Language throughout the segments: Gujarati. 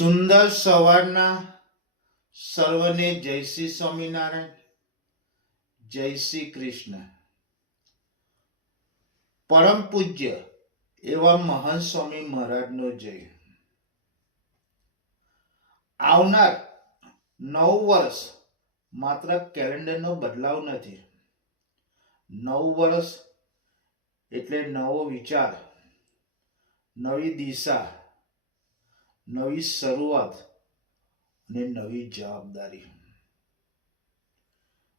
સુંદર સવારના સર્વને જય શ્રી સ્વામિનારાયણ, જય શ્રી કૃષ્ણ. પરમ પૂજ્ય એવા મહાન સ્વામી મહારાજનો જય. આવનાર નવ વર્ષ માત્ર કેલેન્ડરનો બદલાવ નથી. નવ વર્ષ એટલે નવો વિચાર, નવી દિશા, નવી શરૂઆત અને નવી જવાબદારી.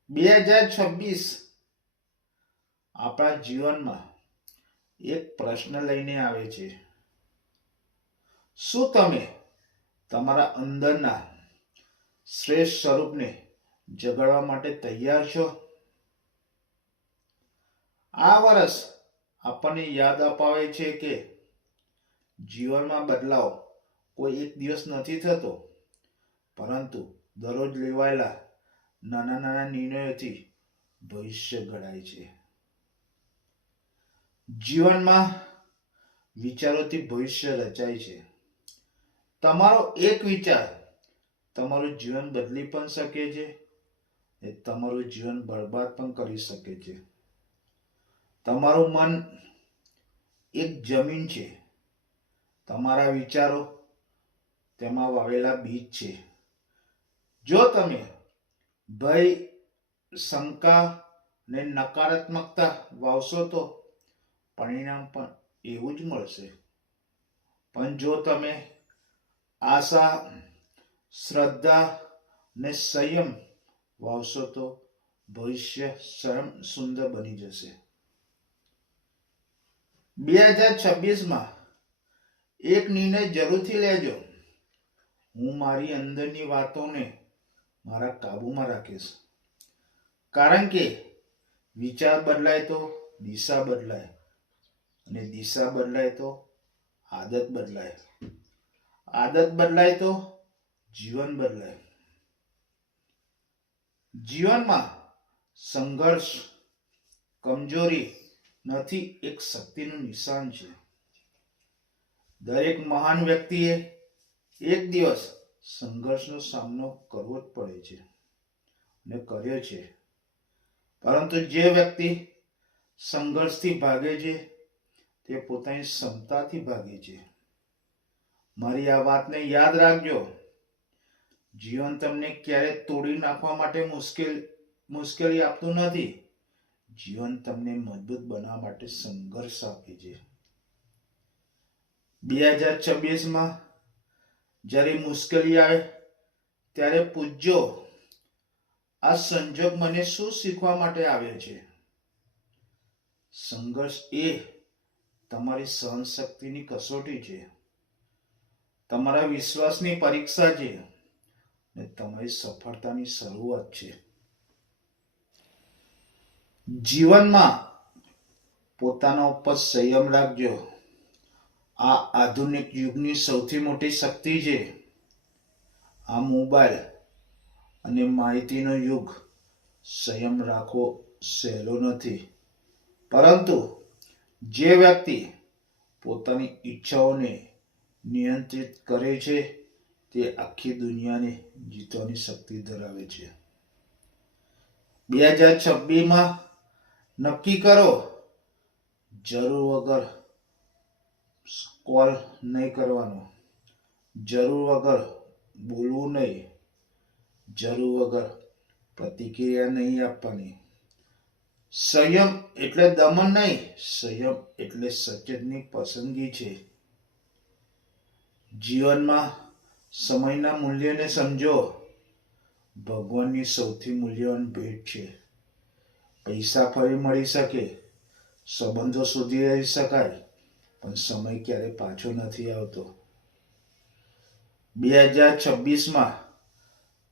2026 આપણા જીવનમાં એક પ્રશ્ન લઈને આવે છે. શું તમે તમારા અંદરના શ્રેષ્ઠ સ્વરૂપને જગાડવા માટે તૈયાર છો? આ વર્ષ આપણને યાદ અપાવે છે કે જીવનમાં બદલાવ કોઈ એક દિવસ નથી થતો, પરંતુ દરરોજ લેવાયેલા નાના નાના નિર્ણયોથી ભવિષ્ય ઘડાય છે. જીવનમાં વિચારોથી ભવિષ્ય રચાય છે. તમારો એક વિચાર તમારું જીવન બદલી પણ શકે છે અને તમારું જીવન બરબાદ પણ કરી શકે છે. તમારું મન એક જમીન છે. તમારા વિચારો તેમાં વાવેલા બીજ છે. જો તમે ભય, શંકા અને નકારાત્મકતા વાવશો તો પરિણામ પણ એવું જ મળશે. પણ જો તમે આશા, શ્રદ્ધા અને સંયમ વાવશો તો ભવિષ્ય સ્વયં સુંદર બની જશે. 2026માં એક નિર્ણય જરૂરથી લેજો. હું મારી અંદરની વાતોને મારા કાબુમાં રાખીશ. કારણ કે વિચાર બદલાય તો દિશા બદલાય, અને દિશા બદલાય તો આદત બદલાય, આદત બદલાય તો જીવન બદલાય. જીવનમાં સંઘર્ષ કમજોરી નથી, એક શક્તિનું નિશાન છે. દરેક મહાન વ્યક્તિએ એક દિવસ સંઘર્ષનો સામનો કરવો જ પડે છે અને કર્યો છે. પરંતુ જે વ્યક્તિ સંઘર્ષથી ભાગે છે તે પોતાની ક્ષમતાથી ભાગે છે. મારી આ વાતને યાદ રાખજો. જીવન તમને ક્યારે તોડી નાખવા માટે મુશ્કેલી આપતું નથી. જીવન તમને મજબૂત બનાવવા માટે સંઘર્ષ આપે છે. 2026માં જ્યારે મુશ્કેલી આવે ત્યારે પૂછજો, આ સંજોગ મને શું શીખવા માટે આવ્યો છે? સંઘર્ષ એ તમારી સહનશક્તિની કસોટી છે, તમારા વિશ્વાસની પરીક્ષા છે અને તમારી સફળતાની શરૂઆત છે. જીવનમાં પોતાના ઉપર સંયમ રાખજો. આ આધુનિક યુગની સૌથી મોટી શક્તિ છે. આ મોબાઈલ અને માહિતીનો યુગ. સંયમ રાખવો સહેલો નથી, પરંતુ જે વ્યક્તિ પોતાની ઈચ્છાઓને નિયંત્રિત કરે છે તે આખી દુનિયાને જીતવાની શક્તિ ધરાવે છે. 2026માં નક્કી કરો, જરૂર વગર કોલ નહીં કરવાનો, જરૂર વગર બોલવું નહીં, જરૂર વગર પ્રતિક્રિયા નહીં આપવાની. સંયમ એટલે દમન નહીં, સંયમ એટલે સચેતની પસંદગી છે. જીવનમાં સમયના મૂલ્યને સમજો. ભગવાનની સૌથી મૂલ્યવાન ભેટ છે. પૈસા ફરી મળી શકે, સંબંધો સુધી રહી શકાય, પણ સમય ક્યારે પાછો નથી આવતો. 2026માં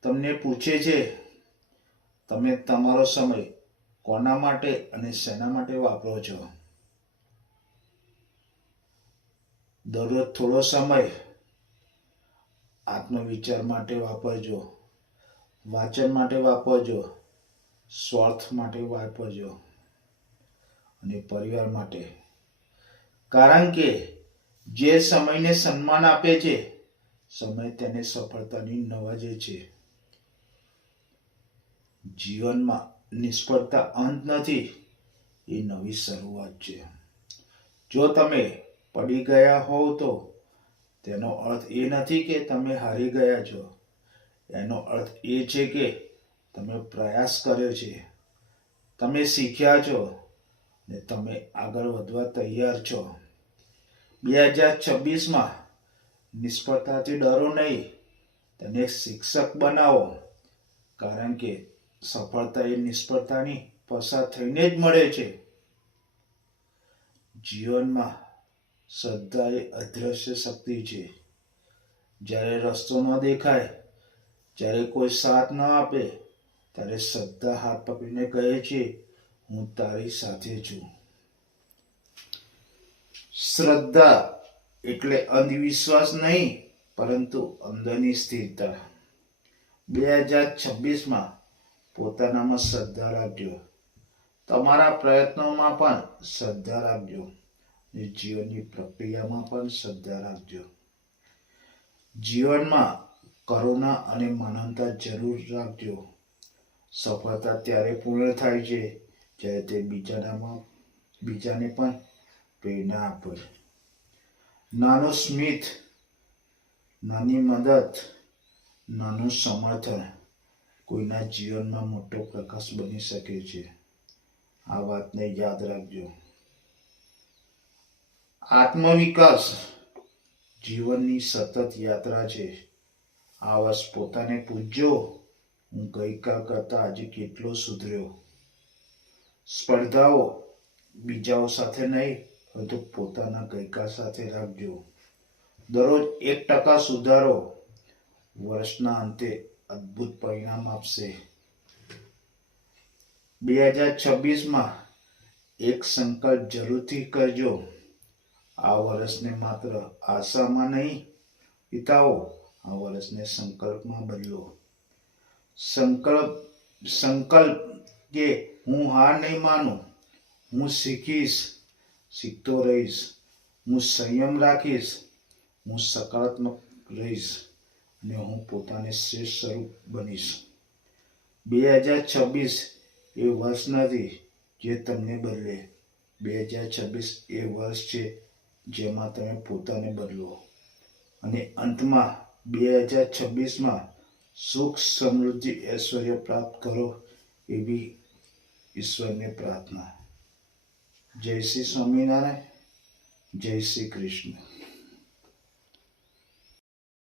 તમને પૂછે છે, તમે તમારો સમય કોના માટે અને શેના માટે વાપરો છો? દરરોજ થોડો સમય આત્મવિચાર માટે વાપરજો, વાંચન માટે વાપરજો, સ્વાર્થ માટે વાપરજો અને પરિવાર માટે. કારણ કે જે સમયને સન્માન આપે છે સમય તેને સફળતાની નવાજે છે. જીવનમાં નિષ્ફળતા અંત નથી, એ નવી શરૂઆત છે. જો તમે પડી ગયા હોવ તો તેનો અર્થ એ નથી કે તમે હારી ગયા છો. એનો અર્થ એ છે કે તમે પ્રયાસ કર્યો છે, તમે શીખ્યા છો ને તમે આગળ વધવા તૈયાર છો. 2026માં નિષ્ફળતાથી ડરો નહીં, તેને શિક્ષક બનાવો, કારણ કે સફળતા એ નિષ્ફળતાની પસાર થઈને જ મળે છે. જીવનમાં શ્રદ્ધા એ અદ્રશ્ય શક્તિ છે. જ્યારે રસ્તો ન દેખાય, જ્યારે કોઈ સાથ ન આપે, ત્યારે શ્રદ્ધા હાથ પકડીને કહે છે, હું તારી સાથે છું. શ્રદ્ધા એટલે અંધવિશ્વાસ નહીં, પરંતુ અંદરની સ્થિરતા. 2026માં પોતાનામાં શ્રદ્ધા રાખજો, તમારા પ્રયત્નોમાં પણ શ્રદ્ધા રાખજો, અને જીવનની પ્રક્રિયામાં પણ શ્રદ્ધા રાખજો. જીવનમાં કરુણા અને માનવતા જરૂર રાખજો. સફળતા ત્યારે પૂર્ણ થાય છે જ્યારે તે બીજાને પણ પ્રેરણા આપે. નાનો સ્મિત, નાની મદદ, નાનું સમર્થન કોઈના જીવનમાં મોટો પ્રકાશ બની શકે છે. આ વાતને યાદ રાખજો. આત્મવિકાસ જીવનની સતત યાત્રા છે. આ વર્ષ પોતાને પૂછજો, હું ગઈકાલ કરતા આજે કેટલો સુધર્યો. સ્પર્ધાઓ બીજાઓ સાથે નહીં, પરંતુ પોતાના ગઈકાલ સાથે રાખજો. દરરોજ 1% સુધારો વર્ષના અંતે અદ્ભુત પરિણામ આપશે. 2026માં એક સંકલ્પ જરૂરથી કરજો. આ વર્ષને માત્ર આશામાં નહીં વિતાવો, આ વર્ષને સંકલ્પમાં બદલો. સંકલ્પ કે હું હાર નહીં માનું, હું શીખીશ, શીખતો રહીશ, હું સંયમ રાખીશ, હું સકારાત્મક રહીશ, અને હું પોતાને શ્રેષ્ઠ સ્વરૂપ બનીશ. 2026 એ વર્ષ નથી જે તમને બદલે. 2026 એ વર્ષ છે જેમાં તમે પોતાને બદલો. અને અંતમાં 2026માં સુખ, સમૃદ્ધિ, ઐશ્વર્ય પ્રાપ્ત કરો એવી ઈશ્વરને પ્રાર્થના. જય શ્રી સ્વામિનારાયણ, જય શ્રી કૃષ્ણ.